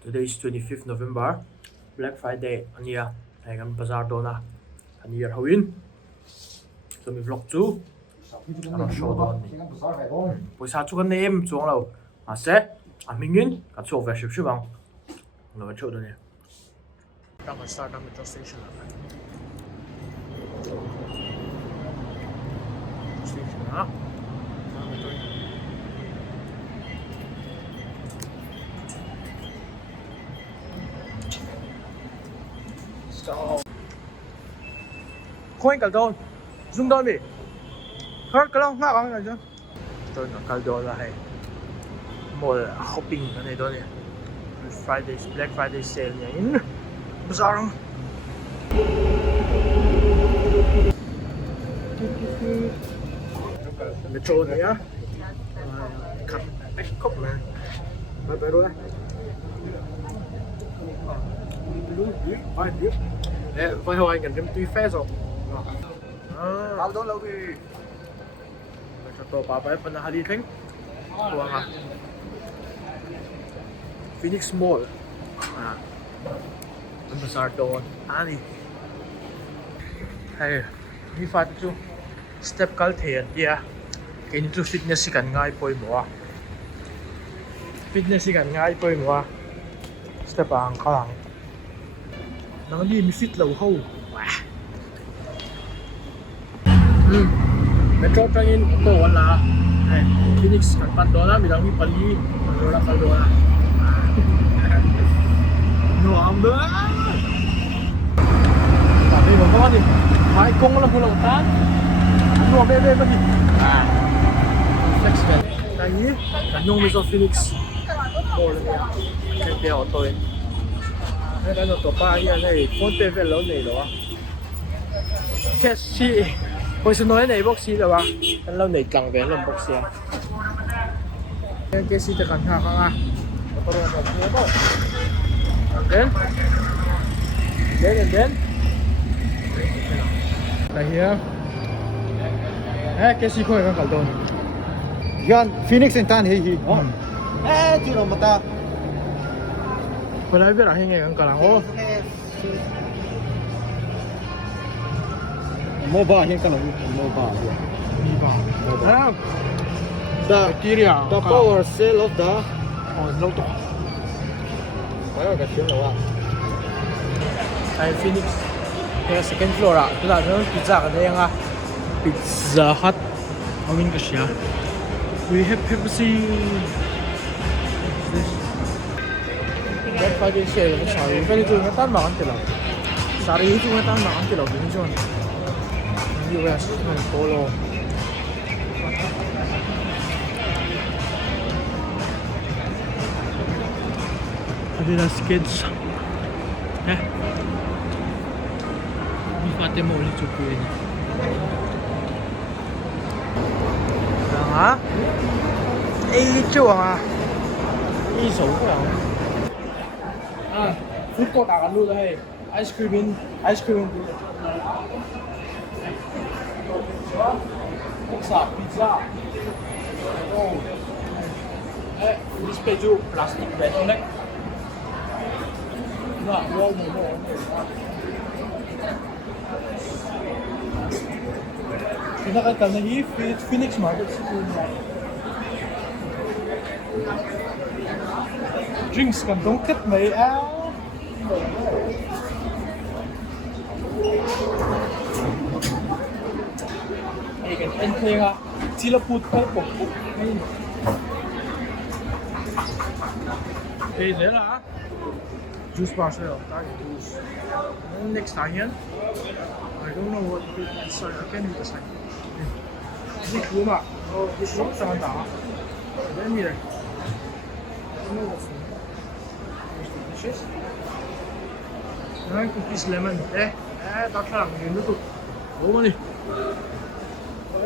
Today is 25th November, Black Friday. Ania, ay kan bazaar do na. Ania hawin. So mi vlog chu. Ano show do ni. Poisa chu kan nem chuang lo. A se, a mingin kan chu over ship shibang. No kan chu do ni. Tang kan start ang metro station na. Station na. Khôi Caldon, zoom down đi. Hết cái lông ngã bắn rồi chứ. Tôi nói Caldon là hay. Mall shopping cái này đó nè. Black Friday sale nha. Bazaar không? Metro này á. Cắt bách cốc mà. Bye rồi. Vai hồi anh gần tuy phê rồi. Tao đó lâu thì cho tôi bà bé phần là đi thính. Của hả? Phoenix Mall. À. Bazaar doon. Ani. Hey, đi phát chú. Step cal thiền kia. Cái này chú fitness cần ngay bôi mùa. Fitness cần ngay bôi mùa. Step ang kalang. Nang li mi fit lâu hâu. Metro train to wala. Ay, Phoenix kan pando na bilang mi pali. Wala kaldo na. No amdo. Tapi mo ni. Mai kong la hulo tan. No be ba ni. Flex kan. Tahi kan yung mi so Phoenix. Ko le ya. Ke pe o to. Cái đó tổ ba hiện này phone pay về lâu này đó, cash hồi xưa nói này box rồi ba, cái lâu này càng về làm box à, cái cash thì cần hàng à, có rồi một cái đó, đến, đây here, cash coi cái kaldo, Yan Phoenix and Tan hi, chỉ là một ta. Wala ba hingi ang kalango? Mobile hiên cái này mobile. Di ba? Ah, The power cell of the. lâu to. Phải cái chuyện nào à? Ay Phoenix. Kaya second floor ah. Ito na pizza ka na nga. Pizza Hut. Amin ka siya. We have Pepsi. Black Friday sale cái sari cái itu nggak tahu makan tilau. Sari itu nggak tahu makan tilau gini cuman. US dengan polo. Adidas Kids. Ini kate mau ulit cukup ini. Hả? Ý chuồng à? Ý số của nào? À, food court à luôn đây. Ice cream. Pizza. Oh. Display ju plastic bag này. Nah, wow. Pinakita na Phoenix Market City. Drinks kan dong kết mấy áo. Đây cái anh thuê à, chỉ là phút thôi cũng. Đây là juice bar sale, juice. Next time, I don't know what sorry, I can't read the sign. This room ah, this room sa handa. Then here. I don't know what's in here. There's the dishes. Cookies lemon. Tao làm cái nước tục. Uống đi.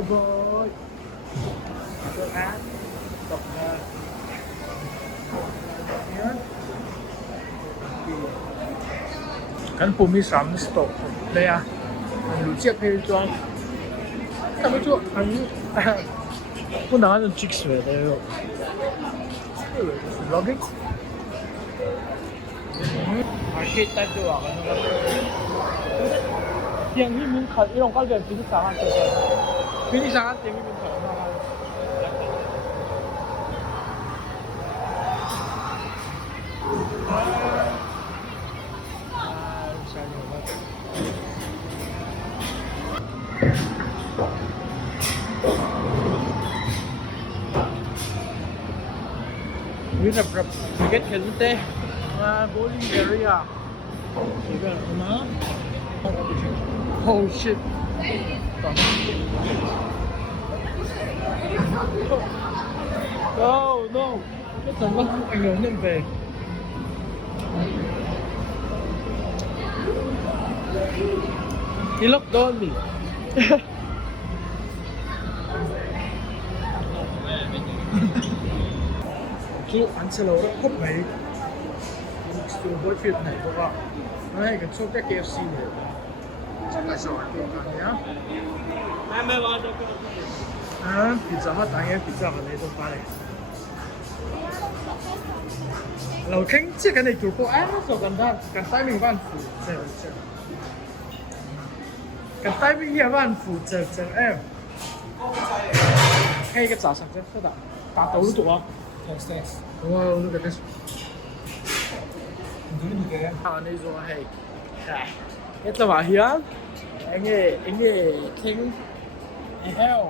Bye. Đọc kan pumi sam stop đây à anh lũ chiếc hay cho các mấy chỗ anh cũng đang ăn chicks về đây rồi vlogging Arcade type tu lah kan. Yang ni min kat ilong kal dia pilih sangat tu. Pilih sangat dia min kat mana. Ini berapa tiket kita? Bowling area. Tiga, mana? Oh shit. No, no. Cái tầm nó không ảnh hưởng đến về. Đi lốc đơn đi. Chứ ăn xe lẩu đó khóc mấy. Từ bối phim này các bạn. Đây, cái số cái KFC này. Chắc là giỏi được cả nhá. Pizza Hut tanya pizza Hut này trong này. Lẩu kinh chứ cái này chủ cô á rồi cần tay mình van phủ chờ. Cần tay mình here van phủ chờ em. Hay cái giá sẵn chứ, cái đã đấu được không? Wow, look at this. Này rồi hay. Cái tờ bảo hiếm. Anh ấy kinh. Hell.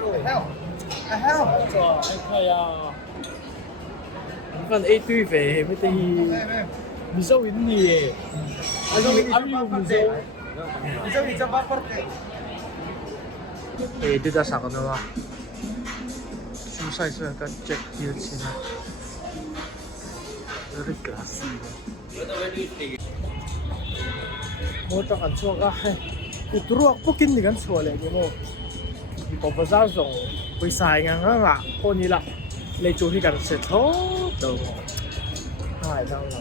Rồi, anh thấy phần A tuy về mới thì mình sâu đến gì? Anh yêu mình sâu. Đi ra sạc nữa. Chúng sai sẽ cần check heel xin ha. Very classy. Một trong ăn chua cái. Ituruak pukin ni kan chua le ni mo. Ipo bazar zong paisa ngang nga ko ni la. Le chu hi kan se tho do. Hai dang la.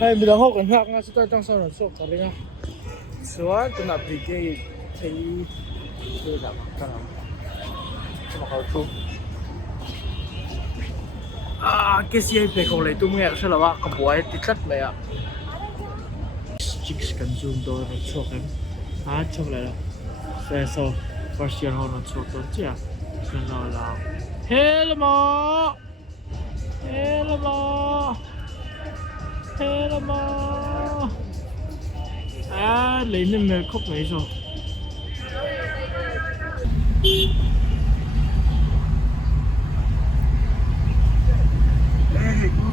Hai mi da ho kan hak nga sa tang sa so ka le nga. Suan tu na brigade thei de la ka. Ma ka chu. Cái gì về không lấy tung nghe sẽ là bạn cầm bói thì cắt mày ạ. Chicks cần zoom đôi nó chọc em, chọc lại là, sẽ sau first year họ nó chọc tôi chứ à, cho nó là hello lấy nên mẹ khóc mấy rồi.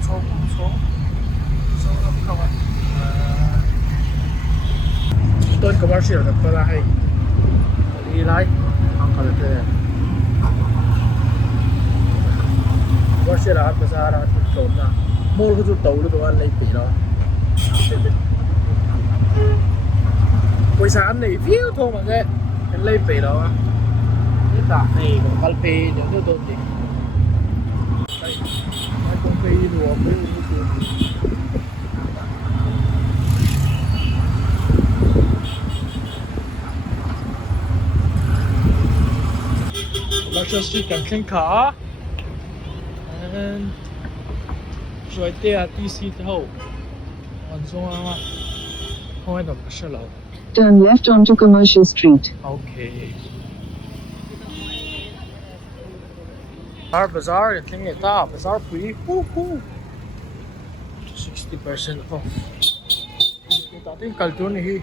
Không không ạ. Tôi commercial được có là hay đi lái không có được commercial là bây giờ là trộn ra mua cái chút tàu đó anh lấy tỷ đó bây giờ anh lấy phiếu thôi mà nghe anh lấy tỷ đó cái tạ này của Calpe để nó tốt gì công ty đồ với Commercial Street cần khen khá rồi tia DC thâu còn xong mà không ai đọc sẽ lâu. Turn left onto Commercial Street. Okay. Our bazaar, I think it's up. Bazaar free. 60% off. Kita tin kaltun ni hi.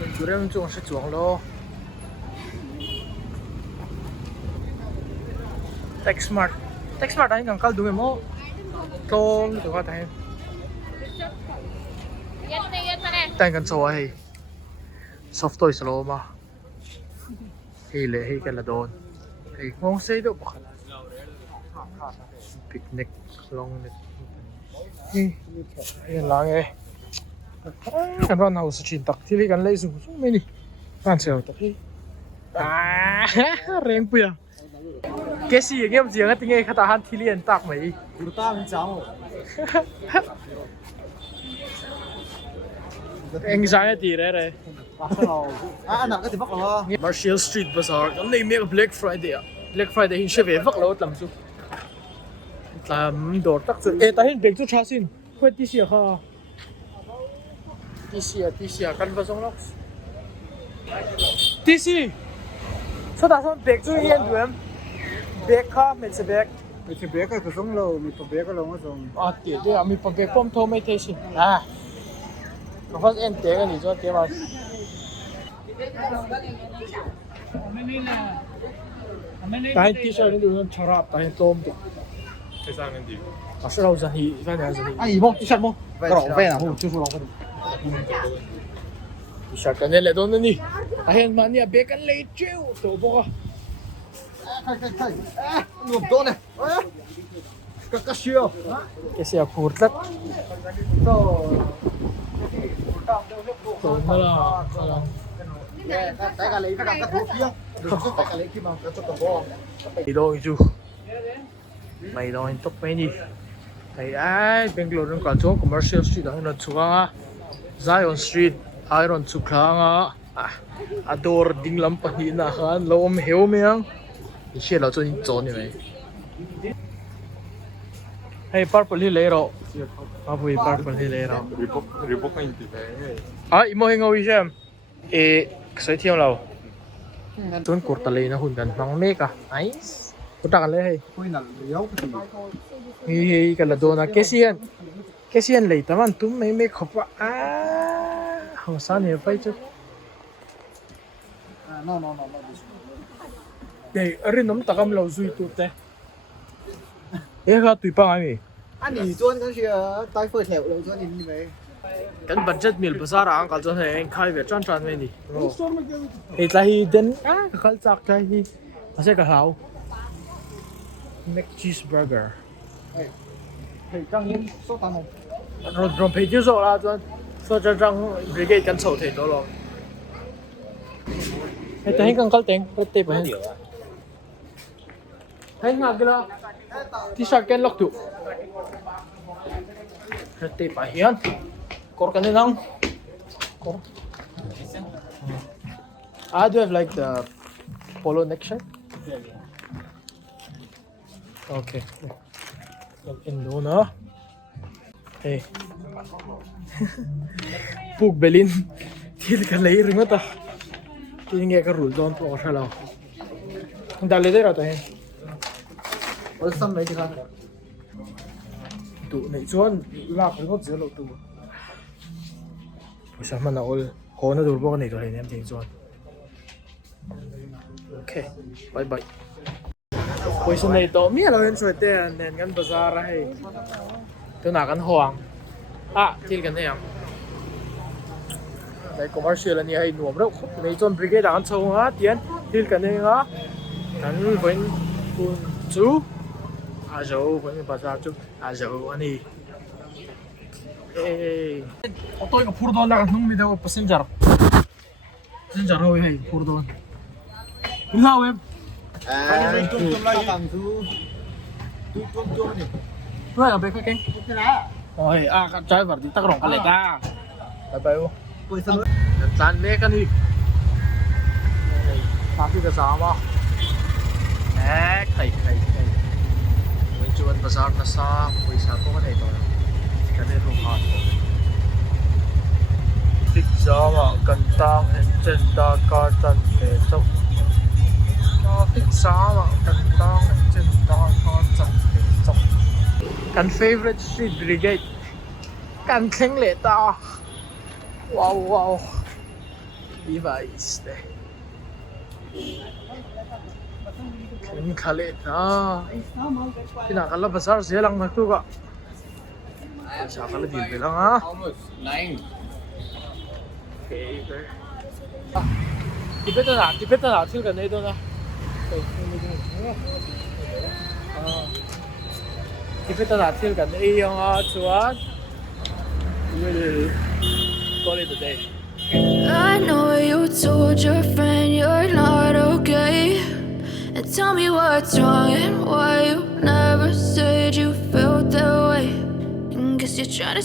Mình chủ đem chung sẽ chuộng lo. Techsmart anh cần kaltun em mo. Tôm tụi con thấy. Tay cần số hi. Soft toys lo mà. Hi lệ hi cái là đồn. Ngon say đâu baka picnic long net yan lang eh kan ron house chin tak tili kan lai su mini kan sel tak reng puya cái gì game gì ngat ngai khata han tili an tak mai Urta mình cháo. anxiety re Anak cái thì bắt rồi. Marshall Street Bazaar kan nei make Black Friday Black Friday hin sheve vak lo tlam chu tlam dor tak chu ta hin bag chu tha sin khoi ti sia kha ti sia kan va song lo ti si so da son bag chu yen duem bag kha men se bag Mình sẽ bé cái sống lâu, mình phải bé cái lâu nó xong. ti de mi pa bag pom tho mai te si ko fas en te ni zo te ma Tahin t-shirt ni dun charap tahin tom tu. Asal za hi van ya za hi. Ai mo t-shirt mo. Rồi về nào, chưa phụ lòng cái. T-shirt kan le don ni. Tahin man ya be kan le chiu to bo ka. Khai. Ngụp tốt này. Các siêu. Ke sia kurtlat. To mala. Tại cái lấy cái thuốc kia. Đừng có cái lấy khi mà cái cho bò. Đi đâu chu. Mày đâu anh tốc mấy đi. Thầy ai Bangalore nó có chỗ commercial street đó nó chua nga. Zion Street Iron Chukha nga. Ador ding lam pa hi na khan lom heo meang. Ni che lo chu ni zo ni mai. Hey purple hi le ro. Purple hi le ro. Reebok na hindi Imo hingaw isem. Sai thiam lo. Tuan kurta le na hun kan mang me ka. Nice. Kuta kan le hey. Quên là léo cái gì. Hi ka la do na kesian le taman tum mai me khopa ho san he pai chu. No. Dei ari nom takam lo zui tu te. Ga tui pa ai mi. Anh nghỉ tuần cái gì tay phơi thẻo lâu tuần đi về. Kan budget meal bazaar ang kal jon he khai ve tran me ni. Ei ta hi den khal chak ta hi. Ase ka hau. Mac cheeseburger. Thì trang nhiên số tăng không. Ron phê chiếu số là cho trang brigade kan sầu thể đó lo. Hey, tahin kang kalteng, pwede pa hin. Hey, nga gila. T-shirt ken lock tu. Pwede pa yan. Kor ka nilang. Kor. Do you have like the polo neck shirt? Okay. In doon na. Hey. Pug belin. Til ka layering mo ta. Tingi ka rule doon po siya lang. Ang dali din ito eh. Ở sân đấy thì sao? Tụ này chuan lạc với gót dưới lộ tụ. Bây giờ mà nó ol khó nó đủ bao cái này rồi em thấy chuan. Ok, bye bye. Bây giờ này to mi là hiện tại tiền nên gan bazaar hay. Tôi nào gan hoang. Til cái này à. Đây commercial này hay nuông đâu. Này chuan brigade ăn sâu á tiền. Til cái này á. Hắn vẫn phun chú. Dấu với bazaar chú. Dấu anh đi. Tôi có phur đón là nung mi đâu passenger. Passenger thôi hay phur đón. Đúng không em? Chung lại tặng thứ. Chung này. Thôi là bé khách kênh. Cái lá. Ôi, cái trái vật thì tắc rộng cái này ta. Bye bye. Quên sân. Tan mẹ cái gì? Sao cái sao mà? Thầy. Mình chụp bazaar na sa, quay sa ko cái này thôi. Cái này không hot. Pizza mà cần tang and chân ta cả chân để chụp. Pizza mà cần tang and chân ta cả chân để chụp. Kan favorite street brigade. Kan kling lệ ta. Wow. Device đây. Kling khalệ ta. Pinakala bazaar siya lang nagtuga. Sa kala din lang ha. Almost 9. Okay. Tipid na til ka na ito na. Tipid na til ka na iyong chuan. We'll call it a day. I know you told your friend you're not okay. And tell me what's wrong and why you never said you felt that way. And guess you're trying to